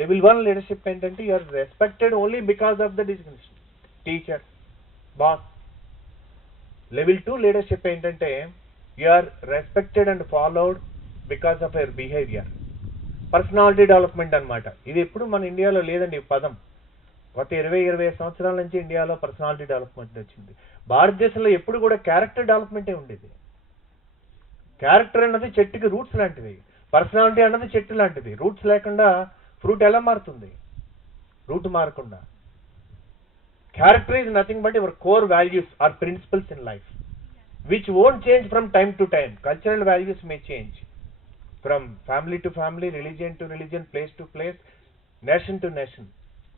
Level 1 leadership ఏంటంటే you are respected only because of the designation, teacher, boss. Level 2 leadership ఏంటంటే you are respected and followed because of your behaviour. Personality development అనమాట. ఇది ఎప్పుడు మన ఇండియాలో లేదండి ఈ పదం. గత 20 సంవత్సరాల నుంచి ఇండియాలో పర్సనాలిటీ డెవలప్మెంట్ వచ్చింది. భారతదేశంలో ఎప్పుడు కూడా క్యారెక్టర్ డెవలప్మెంటే ఉండేది. క్యారెక్టర్ అన్నది చెట్టుకి రూట్స్ లాంటిది, పర్సనాలిటీ అన్నది చెట్టు లాంటిది. రూట్స్ లేకుండా ఫ్రూట్ ఎలా మారుతుంది? రూట్ మారకుండా. Character is nothing but your core values or principles in life which won't change from time to time. Cultural values may change from family to family, religion to religion, place to place, nation to nation.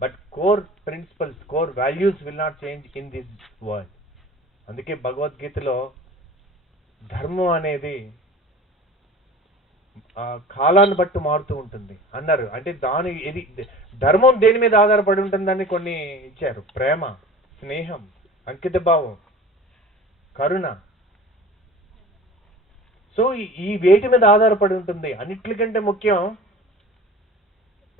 But core principles, core values will not change in this world. అందుకే భగవద్గీతలో ధర్మం అనేది కాలాన్ని బట్టి మారుతూ ఉంటుంది అన్నారు. అంటే దాని ఇది ధర్మం దేని మీద ఆధారపడి ఉంటుందని కొన్ని ఇచ్చారు. ప్రేమ, స్నేహం, అంకిత భావం, కరుణ. సో ఈ వేటి మీద ఆధారపడి ఉంటుంది? అన్నిటికంటే ముఖ్యం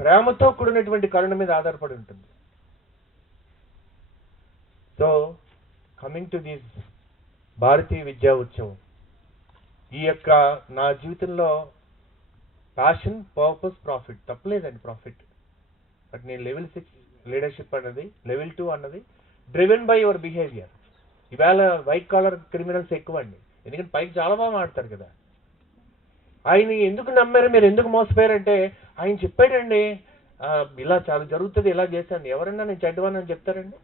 ప్రేమతో కూడినటువంటి కరుణ మీద ఆధారపడి ఉంటుంది. So coming to this Bharatiya Vidya Utsavam, ఈ యొక్క నా జీవితంలో ప్యాషన్, పర్పస్, ప్రాఫిట్ తప్పలేదండి. ప్రాఫిట్, బట్ నేను లెవెల్ 6 లీడర్షిప్ అన్నది, లెవెల్ 2 అన్నది డ్రివెన్ బై యువర్ బిహేవియర్. ఇవాళ వైట్ కాలర్ క్రిమినల్స్ ఎక్కువ అండి, ఎందుకంటే పైకి చాలా బాగా మాట్లాడతారు కదా. ఆయన ఎందుకు నమ్మారు, మీరు ఎందుకు మోసపోయారంటే ఆయన చెప్పాడండి ఇలా చాలా జరుగుతుంది, ఇలా చేశాను. ఎవరన్నా నేను చెడ్డవాన్ని అని చెప్తారండి?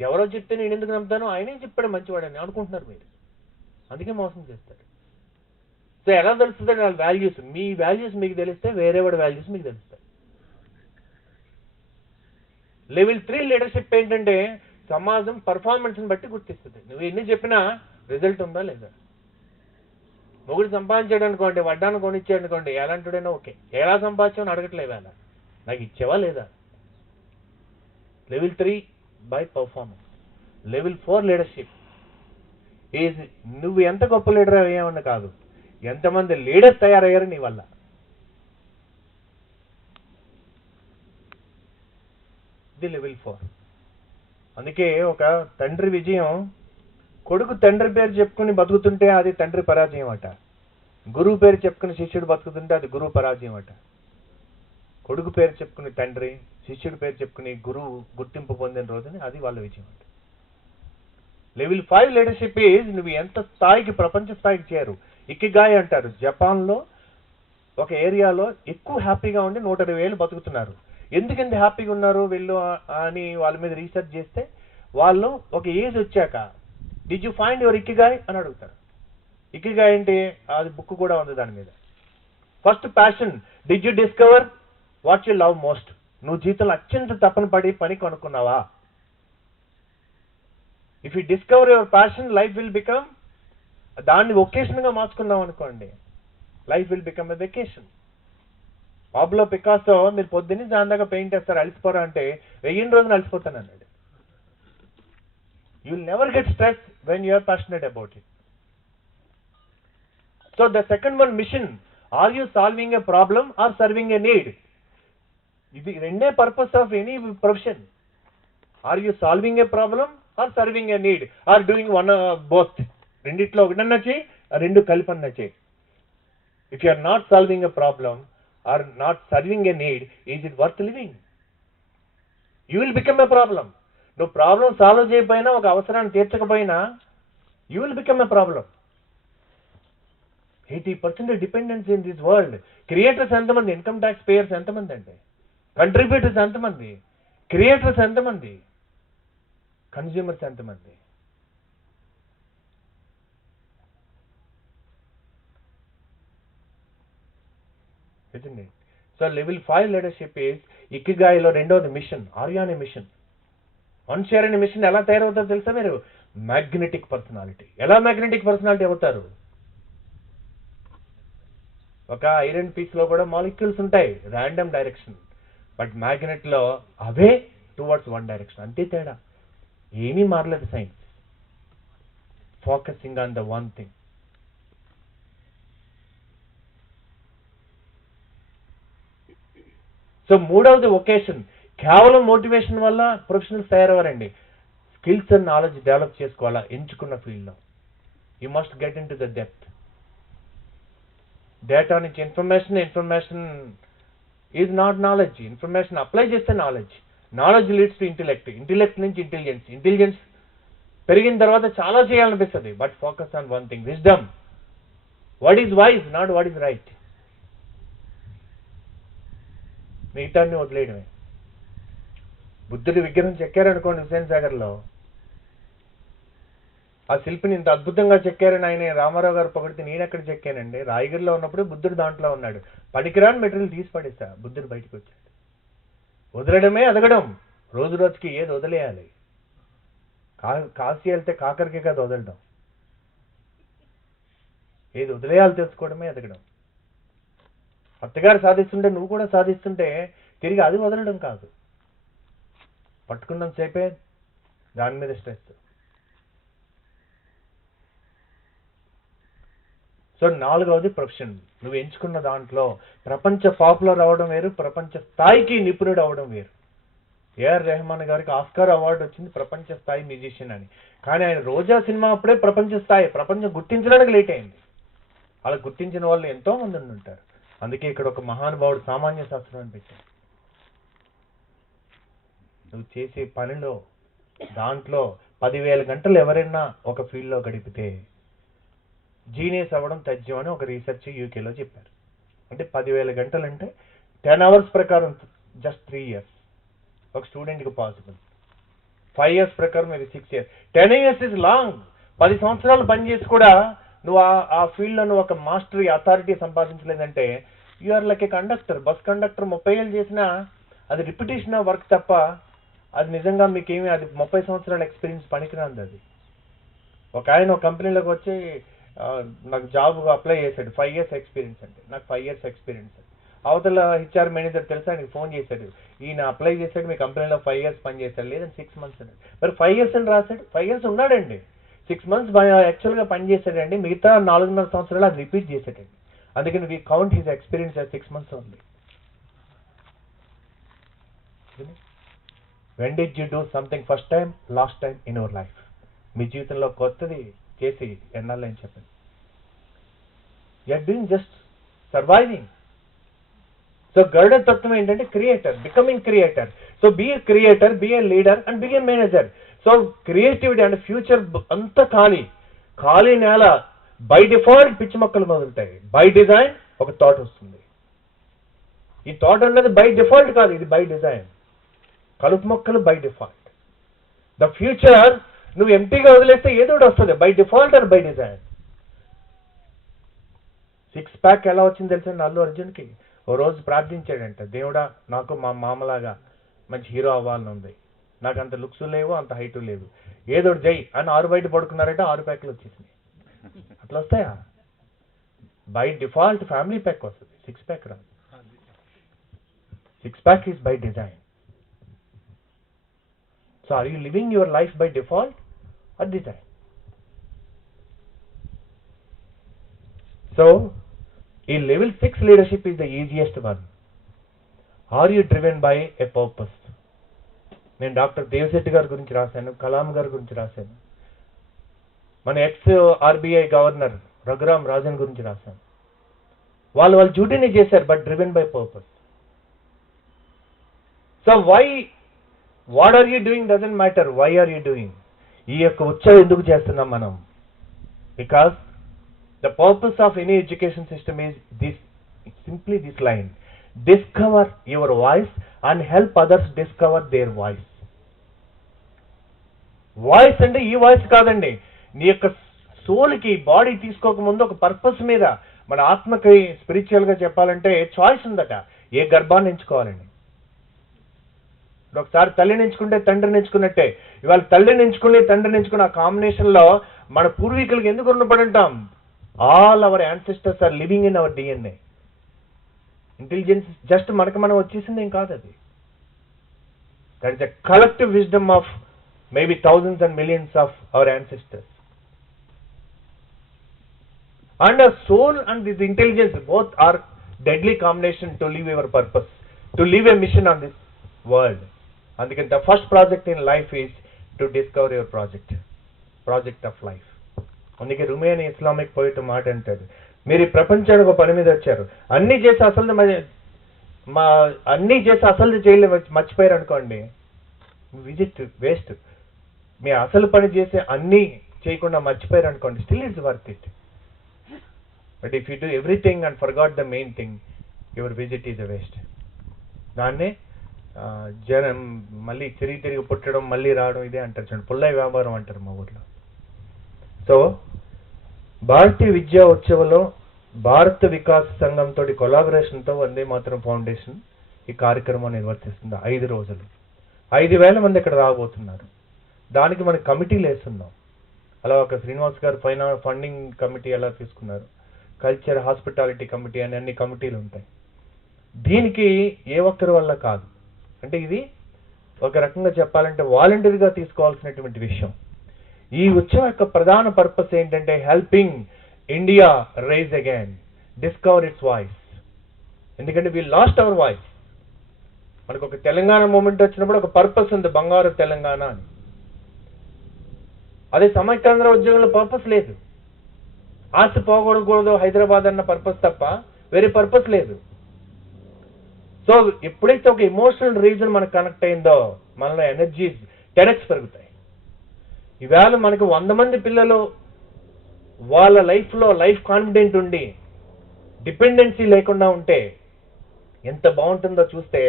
ఎవరో చెప్తే నేను ఎందుకు నమ్ముతాను? ఆయనే చెప్పాడు మంచివాడని అనుకుంటున్నారు మీరు, అందుకే మోసం చేస్తారు. సో ఎలా తెలుస్తుంది వాళ్ళ వాల్యూస్? మీ వాల్యూస్ మీకు తెలిస్తే వేరేవాడి వాల్యూస్ మీకు తెలుస్తాయి. లెవెల్ 3 లీడర్షిప్ ఏంటంటే సమాజం పర్ఫార్మెన్స్ని బట్టి గుర్తిస్తుంది. నువ్వు ఎన్ని చెప్పినా రిజల్ట్ ఉందా లేదా. మొగుడు సంపాదించాడు అనుకోండి, వడ్డాను కొనిచ్చాడు అనుకోండి, ఎలాంటిడైనా ఓకే. ఎలా సంపాదించామని అడగట్లేదు, వేళ నాకు ఇచ్చావా లేదా. Level 3 by performance. Level 4 leadership is నువ్వు ఎంత గొప్ప లీడర్ అయ్యావని కాదు, ఎంతమంది లీడర్స్ తయారయ్యారు నీ వల్ల. ఇది లెవెల్ 4. అందుకే ఒక తండ్రి విజయం, కొడుకు తండ్రి పేరు చెప్పుకుని బతుకుతుంటే అది తండ్రి పరాజయం అట. గురువు పేరు చెప్పుకుని శిష్యుడు బతుకుతుంటే అది గురువు పరాజయం అట. కొడుకు పేరు చెప్పుకుని తండ్రి, శిష్యుడి పేరు చెప్పుకుని గురువు గుర్తింపు పొందిన రోజుని అది వాళ్ళ విజయం అట. లెవెల్ 5 లీడర్షిప్ ఈజ్ నువ్వు ఎంత స్థాయికి, ప్రపంచ స్థాయికి చేరు. ఇకిగాయ్ అంటారు. జపాన్లో ఒక ఏరియాలో ఎక్కువ హ్యాపీగా ఉండి 120 ఏళ్ళు బతుకుతున్నారు. ఎందుకు ఇంత హ్యాపీగా ఉన్నారు వీళ్ళు అని వాళ్ళ మీద రీసెర్చ్ చేస్తే, వాళ్ళు ఒక ఏజ్ వచ్చాక did you find your ikigai అని అడుగుతారు. ఇకిగాయ్ అంటే అది బుక్ కూడా ఉంది దాని మీద. First passion, did you discover what you love most. నువ్వు జీవితంలో అత్యంత తపన పడి పని కొనుక్కున్నావా? If you discover your passion, life will become, దాన్ని ఒకేషన్గా మార్చుకున్నాం అనుకోండి, life will become a vacation. Pablo Picasso మీరు పొద్దున్నే దాని పెయింట్ వేస్తారు, అలసిపోరా అంటే 1000 రోజులు అలసిపోతాను అన్నాడు. You will never get stress when you are passionate about it. So the second one, mission. Are you solving a problem or serving a need? ఇది రెండే purpose of any profession. Are you solving a problem or serving a need or doing one both. రెండిట్లో ఒకటన్నా చేయి, రెండు కలిపన్నా చేయి. If you are not solving a problem or not serving a need, is it worth living? You will become a problem. నువ్వు problem solve చేయకపోయినా, ఒక అవసరాన్ని తీర్చకపోయినా, you will become a problem. 80% dependence in this world. Creators ఎంతమంది? Income tax payers ఎంతమంది అండి? Contributors ఎంతమంది? Creators ఎంతమంది? కన్స్యూమర్స్ ఎంతమంది? సో లెవెల్ 5 లీడర్షిప్ ఈజ్ ఇకిగాయిలో రెండోది మిషన్. ఆర్యాని mission. Once you're in mission ఎలా తయారవుతారో తెలుసా మీరు? Magnetic personality. ఎలా మ్యాగ్నెటిక్ పర్సనాలిటీ అవుతారు? ఒక ఐరన్ పీస్ లో కూడా మాలిక్యూల్స్ ఉంటాయి, ర్యాండమ్ డైరెక్షన్. బట్ మ్యాగ్నెట్ లో అవే టువర్డ్స్ వన్ డైరెక్షన్. అంతే తేడా, ఏమీ మారలేదు science. Focusing on the one thing. So మూడవది వొకేషన్. కేవలం మోటివేషన్ వల్ల ప్రొఫెషనల్స్ తయారవ్వరండి. స్కిల్స్ అండ్ నాలెడ్జ్ డెవలప్ చేసుకోవాలా ఎంచుకున్న ఫీల్డ్లో. You must get into the depth. Data నుంచి information is not knowledge. Information apply చేస్తే నాలెడ్జ్ లీడ్స్ టు ఇంటెలెక్ట్ నుంచి ఇంటెలిజెన్స్ పెరిగిన తర్వాత చాలా చేయాలనిపిస్తుంది. But focus on one thing, wisdom. What is wise, not what is right. మిగతాన్ని వదిలేయడమే. బుద్ధుడి విగ్రహం చెక్కారనుకోండి హుస్సేన్ సాగర్లో, ఆ శిల్పిని ఇంత అద్భుతంగా చెక్కారని ఆయన రామారావు గారు పొగిడితే నేనెక్కడ చెక్కానండి. రాయగిరిలో ఉన్నప్పుడు బుద్ధుడు దాంట్లో ఉన్నాడు. పనికిరాని మెటీరియల్ తీసి పడేస్తా, బుద్ధుడు బయటకు వచ్చాడు. వదలడమే ఎదగడం. రోజు రోజుకి ఏది వదిలేయాలి. కాశీ వెళ్తే కాకరికి కాదు వదలడం, ఏది వదిలేయాలి తెలుసుకోవడమే ఎదగడం. అత్తగారు సాధిస్తుంటే నువ్వు కూడా సాధిస్తుంటే తిరిగి అది వదలడం కాదు. పట్టుకున్నంత సేపే దాని మీద స్ట్రెస్. సో నాలుగవది ప్రొఫెషన్. నువ్వు ఎంచుకున్న దాంట్లో ప్రపంచ పాపులర్ అవ్వడం వేరు, ప్రపంచ స్థాయికి నిపుణుడు అవ్వడం వేరు. ఏఆర్ రెహమాన్ గారికి ఆస్కార్ అవార్డు వచ్చింది ప్రపంచ స్థాయి మ్యూజిషియన్ అని. కానీ ఆయన రోజా సినిమా అప్పుడే ప్రపంచ స్థాయి, ప్రపంచం గుర్తించడానికి లేట్ అయింది. అలా గుర్తించిన వాళ్ళు ఎంతో మంది ఉంటారు. అందుకే ఇక్కడ ఒక మహానుభావుడు సామాన్య శాస్త్రం అని పెట్టాడు. నువ్వు చేసే పనిలో దాంట్లో 10,000 గంటలు ఎవరైనా ఒక ఫీల్డ్లో గడిపితే జీనియస్ అవ్వడం తథ్యం అని ఒక రీసెర్చ్ యూకేలో చెప్పారు. అంటే 10,000 గంటలు అంటే 10 hours ప్రకారం జస్ట్ 3 years ఒక స్టూడెంట్కి పాసిబుల్. 5 years ప్రకారం ఇది 6 years. 10 years is long. 10 సంవత్సరాలు పనిచేసి కూడా నువ్వు ఆ ఫీల్డ్లో నువ్వు ఒక మాస్టరీ అథారిటీ సంపాదించలేదంటే you are like a conductor. Bus conductor 30 ఏళ్ళు చేసినా అది రిపిటేషన్ ఆఫ్ వర్క్ తప్ప అది నిజంగా మీకేమీ అది 30 సంవత్సరాల ఎక్స్పీరియన్స్ పనికిరాంది. అది ఒక ఆయన ఒక కంపెనీలోకి వచ్చి నాకు జాబ్ అప్లై చేశాడు, 5 years ఎక్స్పీరియన్స్ అంటే. నాకు 5 years ఎక్స్పీరియన్స్. అవతల హెచ్ఆర్ మేనేజర్ తెలుసా, ఆయనకి ఫోన్ చేశాడు, ఈయన అప్లై చేశాడు మీ కంపెనీలో 5 years పని చేశాడు. లేదని 6 months అన్నాడు. మరి 5 years అని రాశాడు. 5 years ఉన్నాడండి, 6 months యాక్చువల్గా పని చేశాడండి, మిగతా 4.5 సంవత్సరాలు అది రిపీట్ చేశాడండి. అందుకని we count his experience 6 months only. When did you do something first time, last time in your life? మీ జీవితంలో కొత్తది చేసి ఎన్నాళ్ళని చెప్పండి. You're doing just surviving. So Garuda తత్వం ఏంటంటే creator, becoming creator. So be a creator, be a leader and be a manager. So creativity and future అంతా ఖాళీ నేల. బై డిఫాల్ట్ పిచ్చి మొక్కలు మొదలుతాయి. బై డిజైన్ ఒక థాట్ వస్తుంది. ఈ థాట్ అన్నది బై డిఫాల్ట్ కాదు, ఇది బై డిజైన్. కలుపు మొక్కలు బై డిఫాల్ట్. ద ఫ్యూచర్ నువ్వు ఎంటీగా వదిలేస్తే ఏదో ఒకటి వస్తుంది, by default and by design. 6 pack ఎలా వచ్చింది తెలుసండి అల్లు అర్జున్కి? ఓ రోజు ప్రార్థించాడంట, దేవుడా నాకు మా మామలాగా మంచి హీరో అవ్వాలని ఉంది, నాకు అంత లుక్స్ లేవు, అంత హైటు లేదు, ఏదో జై అని 6 బయట పడుకున్నారంటే 6 ప్యాక్లు వచ్చేసినాయి. అట్లా వస్తాయా? బై డిఫాల్ట్ ఫ్యామిలీ ప్యాక్ వస్తుంది, 6 pack రాదు. 6 pack is by design. So are you living your life by default or design? So ఈ level 6 leadership is the easiest one. Are you driven by a purpose? నేను doctor Devasetti గారి గురించి రాశాను, కలాం గారి గురించి రాశాను, మన ఎక్స్-RBI గవర్నర్ రఘురామ్ రాజన్ గురించి రాశాను. వాళ్ళ డ్యూటీని చేశారు, but driven by purpose. So what are you doing doesn't matter, why are you doing. ఈ యొక్క ఉత్సవం ఎందుకు చేస్తున్నాం మనం? Because the purpose of any education system is simply this line: discover your voice and help others discover their voice. Voice అంటే ఈ voice కాదండి, నీ యొక్క సోల్కి బాడీ తీసుకోకముందు ఒక పర్పస్ మీద మన ఆత్మకి స్పిరిచువల్గా చెప్పాలంటే చాయిస్ ఉందట. ఏ గర్భాన్ని ఎంచుకోవాలండి? ఒకసారి తల్లిని ఎంచుకుంటే తండ్రిని ఎంచుకున్నట్టే. ఇవాళ తల్లిని ఎంచుకుని తండ్రిని ఎంచుకున్న ఆ కాంబినేషన్లో మన పూర్వీకులకి ఎందుకు రుణపడి ఉంటాం? All our ancestors are living in our DNA. Intelligence just మనకు మనం వచ్చేసింది ఏం కాదు అది. That is a collective wisdom of maybe thousands and millions of our ancestors. And our soul and this intelligence both are deadly combination to live your purpose. to leave a mission on this world. అందుకని the first project in life is to discover your project of life. అందుకే రుమి అనే Islamic poet మాట అంటాడు, మీరు ఈ ప్రపంచానికి ఒక పని మీద వచ్చారు, అన్నీ చేసి అసలు చేయలే మర్చిపోయారు అనుకోండి, విజిట్ వేస్ట్. మీ అసలు పని చేసి అన్నీ చేయకుండా మర్చిపోయారు అనుకోండి, still it's worth it. But if you do everything and forgot the main thing, your visit is a waste. దాన్నే జనం మళ్ళీ తిరిగి పుట్టడం, మళ్ళీ రావడం, ఇదే అంటారు చూడండి, పుల్లయ్య వ్యాపారం అంటారు మా ఊర్లో. సో భారతీయ విద్యా ఉత్సవంలో భారత వికాస్ సంఘంతో కొలాబరేషన్తో వందే మాతరం ఫౌండేషన్ ఈ కార్యక్రమం నిర్వర్తిస్తుంది. 5 రోజులు 5,000 మంది ఇక్కడ రాబోతున్నారు. దానికి మనం కమిటీలు వేస్తున్నాం. అలా ఒక శ్రీనివాస్ గారు ఫండింగ్ కమిటీ ఎలా తీసుకున్నారు, కల్చర్ హాస్పిటాలిటీ కమిటీ అని అన్ని కమిటీలు ఉంటాయి. దీనికి ఏ ఒక్కరి వల్ల కాదు, అంటే ఇది ఒక రకంగా చెప్పాలంటే వాలంటీర్గా తీసుకోవాల్సినటువంటి విషయం. ఈ ఉత్సవం యొక్క ప్రధాన పర్పస్ ఏంటంటే helping India rise again, discover its voice. ఎందుకంటే వీ లాస్ట్ అవర్ వాయిస్. మనకు ఒక తెలంగాణ మూమెంట్ వచ్చినప్పుడు ఒక పర్పస్ ఉంది, బంగారు తెలంగాణ అని. అదే సమైక్యాంధ్ర ఉద్యోగంలో పర్పస్ లేదు. ఆస్తి పోగొడకూడదు హైదరాబాద్ అన్న పర్పస్ తప్ప వేరే పర్పస్ లేదు. సో ఎప్పుడైతే ఒక ఎమోషనల్ రీజన్ మనకు కనెక్ట్ అయిందో మనలో ఎనర్జీస్ 10x పెరుగుతాయి. ఈవేళ మనకు 100 మంది పిల్లలు వాళ్ళ లైఫ్లో లైఫ్ కాన్ఫిడెంట్ ఉండి డిపెండెన్సీ లేకుండా ఉంటే ఎంత బాగుంటుందో చూస్తే,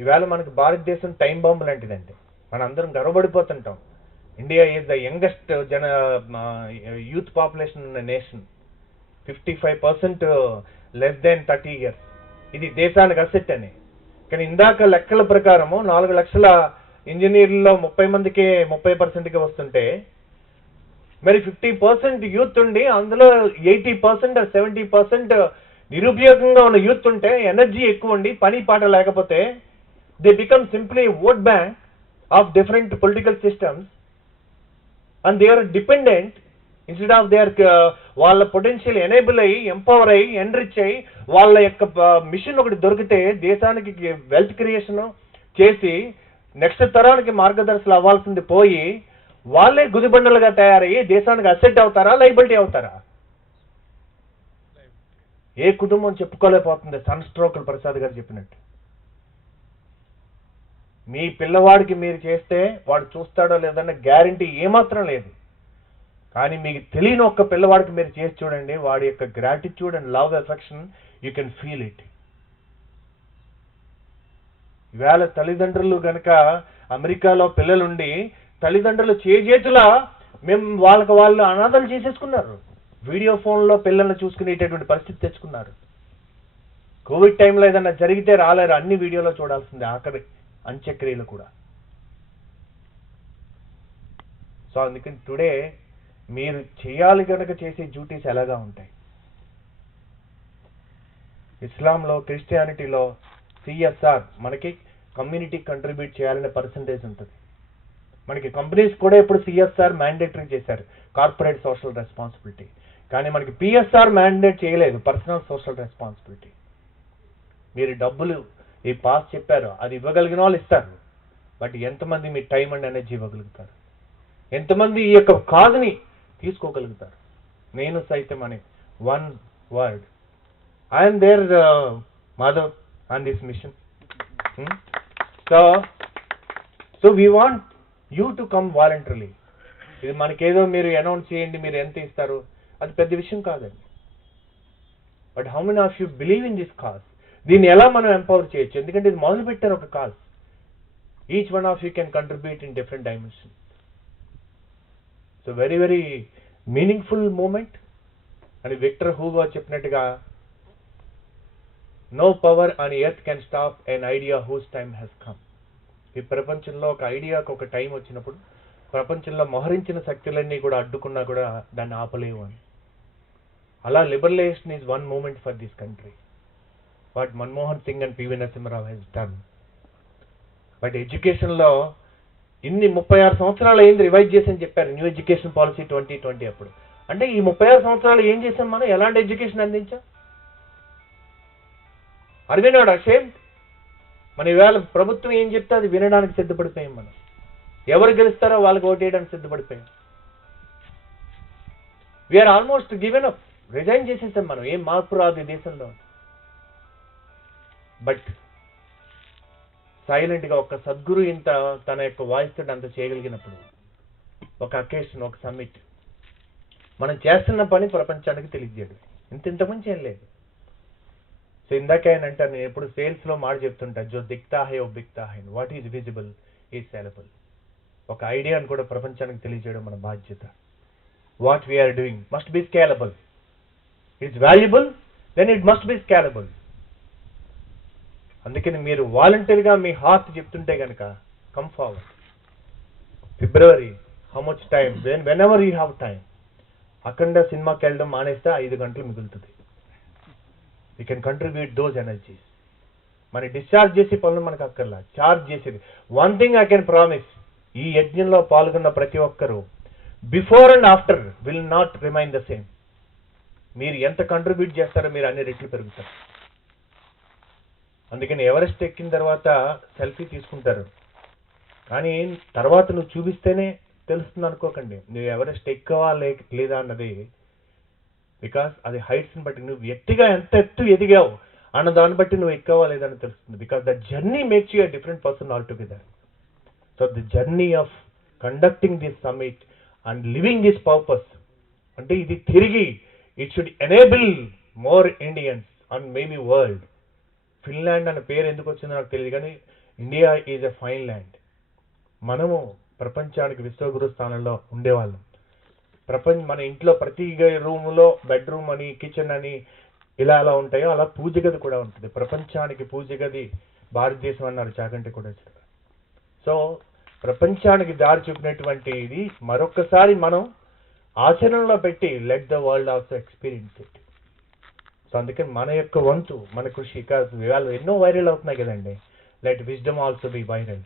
ఈవేళ మనకు భారతదేశం టైం బాంబు లాంటిదండి. మనం అందరం గర్వపడిపోతుంటాం. India is the youngest youth population ఉన్న నేషన్. 55% less than 30 years. ఇది దేశానికి అసెట్ అని. కానీ ఇందాక లెక్కల ప్రకారము 4 లక్షల ఇంజనీర్లలో 30 మందికి 30%కి వస్తుంటే, మరి 50% యూత్ ఉండి అందులో 80% 70% నిరుపయోగంగా ఉన్న యూత్ ఉంటే, ఎనర్జీ ఎక్కువ ఉండి పని పాట లేకపోతే, they become simply vote bank of different political systems and they are dependent instead of they are వాళ్ళ పొటెన్షియల్ ఎనేబుల్ అయ్యి, ఎంపవర్ అయ్యి, ఎన్రిచ్ అయ్యి, వాళ్ళ యొక్క మిషన్ ఒకటి దొరికితే దేశానికి వెల్త్ క్రియేషన్ చేసి నెక్స్ట్ తరానికి మార్గదర్శులు అవ్వాల్సింది పోయి వాళ్ళే గుదిబండలుగా తయారయ్యి దేశానికి అసెట్ అవుతారా, లైబిలిటీ అవుతారా? ఏ కుటుంబం చెప్పుకోలేకపోతుంది. సన్ స్ట్రోకులు ప్రసాద్ గారు చెప్పినట్టు, మీ పిల్లవాడికి మీరు చేస్తే వాడు చూస్తాడో లేదన్న గ్యారంటీ ఏమాత్రం లేదు. కానీ మీకు తెలియని ఒక్క పిల్లవాడికి మీరు చేసి చూడండి, వాడి యొక్క gratitude and love, affection you can feel it. ఈవేళ తల్లిదండ్రులు గనక అమెరికాలో పిల్లలుండి తల్లిదండ్రులు చేతులా మేము వాళ్ళు అనాథలు చేసేసుకున్నారు. వీడియో ఫోన్లో పిల్లల్ని చూసుకునేటటువంటి పరిస్థితి తెచ్చుకున్నారు. కోవిడ్ టైంలో ఏదన్నా జరిగితే రాలేరు, అన్ని వీడియోలో చూడాల్సిందే, ఆఖరి అంత్యక్రియలు కూడా. సో అందుకని టుడే మీరు చేయాలి కనుక చేసే డ్యూటీస్ ఎలాగా ఉంటాయి. ఇస్లాంలో, క్రిస్టియానిటీలో సిఎస్ఆర్ మనకి కమ్యూనిటీ కంట్రిబ్యూట్ చేయాలనే పర్సంటేజ్ ఉంటుంది. మనకి కంపెనీస్ కూడా ఇప్పుడు సిఎస్ఆర్ మ్యాండేటరీ చేశారు, కార్పొరేట్ సోషల్ రెస్పాన్సిబిలిటీ. కానీ మనకి పిఎస్ఆర్ మ్యాండేట్ చేయలేదు, పర్సనల్ సోషల్ రెస్పాన్సిబిలిటీ. మీరు డబ్బులు ఈ పాస్ చెప్పారు, అది ఇవ్వగలిగిన వాళ్ళు ఇస్తారు. బట్ ఎంతమంది మీ టైం అండ్ ఎనర్జీ ఇవ్వగలుగుతారు? ఎంతమంది ఈ యొక్క కాజ్ని తీసుకోగలుగుతారు? నేను సైతం అనే one word, I'm there Madhav on this mission. So we want you to come voluntarily. ఇది మనకేదో మీరు అనౌన్స్ చేయండి, మీరు ఎంత ఇస్తారు, అది పెద్ద విషయం కాదండి. But how many of you believe in this cause? దీన్ని ఎలా మనం ఎంపవర్ చేయొచ్చు? ఎందుకంటే ఇది మొదలు పెట్టారు ఒక cause. Each one of you can contribute in different dimension. So very very meaningful moment. అని విక్టర్ హూగో చెప్పినట్టుగా, no power on earth can stop an idea whose time has come. ఈ ప్రపంచంలో ఒక ఐడియాకు ఒక టైం వచ్చినప్పుడు ప్రపంచంలో మోహరించిన శక్తులన్నీ కూడా అడ్డుకున్నా కూడా దాన్ని ఆపలేవు అని. అలా liberalisation is one moment for this country. What Manmohan Singh and PV Narasimha Rao he's done. But ఎడ్యుకేషన్లో ఇన్ని 36 సంవత్సరాలు అయింది రివైజ్ చేసి అని చెప్పారు, న్యూ ఎడ్యుకేషన్ పాలసీ 2020 అప్పుడు. అంటే ఈ 36 సంవత్సరాలు ఏం చేసాం మనం? ఎలాంటి ఎడ్యుకేషన్ అందించాం? Are we not ashamed? మన ఇవాళ ప్రభుత్వం ఏం చెప్తే అది వినడానికి సిద్ధపడిపోయాం మనం. ఎవరు గెలుస్తారో వాళ్ళకి ఓటేయడానికి సిద్ధపడిపోయాం. We're almost given up, resign చేసేసాం మనం. ఏం మార్పు రాదు ఈ దేశంలో. బట్ సైలెంట్గా ఒక సద్గురు ఇంత తన యొక్క వాయిస్ తోటి అంత చేయగలిగినప్పుడు, ఒక అకేషన్, ఒక సమ్మిట్, మనం చేస్తున్న పని ప్రపంచానికి తెలియజేయడం, ఇంతకుమించి ఏం లేదు. సో ఇందాక ఆయన అంటారు, నేను ఎప్పుడు సేల్స్లో మాట చెప్తుంటా, జో దిక్తా హై ఓ బిక్తా హై, what is visible is saleable. ఒక ఐడియాను కూడా ప్రపంచానికి తెలియజేయడం మన బాధ్యత. What we're doing must be scalable. It's valuable, then it must be scalable. అందుకని మీరు వాలంటీర్గా మీ హార్ట్ చెప్తుంటే కనుక come forward. February, how much time, whenever you have time. Akhanda సినిమాకి వెళ్ళడం మానేస్తే 5 గంటలు మిగులుతుంది. You can contribute those energies. మన డిశ్చార్జ్ చేసే పనులు మనకు అక్కర్లా, చార్జ్ చేసేది. One thing I can promise, ఈ యజ్ఞంలో పాల్గొన్న ప్రతి ఒక్కరూ before and after will not remain the same. మీరు ఎంత కంట్రిబ్యూట్ చేస్తారో మీరు అన్ని రెట్లు పెరుగుతారు. అందుకని ఎవరెస్ట్ ఎక్కిన తర్వాత సెల్ఫీ తీసుకుంటారు, కానీ తర్వాత నువ్వు చూపిస్తేనే తెలుస్తుంది అనుకోకండి. నువ్వు ఎవరెస్ట్ ఎక్కవా లేదా అన్నది. బికాస్ అది హైట్స్ని బట్టి, నువ్వు వ్యక్తిగా ఎంత ఎత్తు ఎదిగావు అన్న దాన్ని బట్టి నువ్వు ఎక్కవా లేదని తెలుస్తుంది. Because the journey makes you a different person all together. So the journey of conducting this summit and living this purpose, అంటే ఇది తిరిగి it should enable more Indians and maybe world. Finland అనే పేరు ఎందుకు వచ్చిందో నాకు తెలియదు, కానీ India is a fine land. మనము ప్రపంచానికి విశ్వగురు స్థానంలో ఉండేవాళ్ళం. మన ఇంట్లో ప్రతి రూమ్లో బెడ్రూమ్ అని, కిచెన్ అని ఇలా ఎలా ఉంటాయో అలా పూజ గది కూడా ఉంటుంది. ప్రపంచానికి పూజ గది భారతదేశం అన్నారు చాగంటి కూడా. సో ప్రపంచానికి దారి చూపినటువంటి ఇది మరొకసారి మనం ఆచరణలో పెట్టి let the world also experience it. So అందుకని మన యొక్క వంతు, మన కృషి, ఇవాళ ఎన్నో వైరల్ అవుతున్నాయి కదండి. Let wisdom also be viral,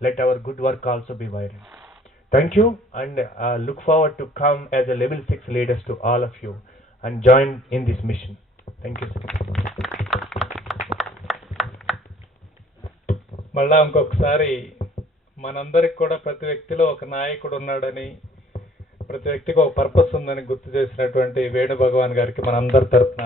let our good work also be viral. Thank you, and look forward to come as a level 6 leaders to all of you and join in this mission. Thank you. మళ్ళా ఇంకొకసారి మనందరికి కూడా ప్రతి వ్యక్తిలో ఒక నాయకుడు ఉన్నాడని, ప్రతి వ్యక్తికి ఒక పర్పస్ ఉందని గుర్తు చేసినటువంటి వేణు భగవాన్ గారికి మనందరి తరఫున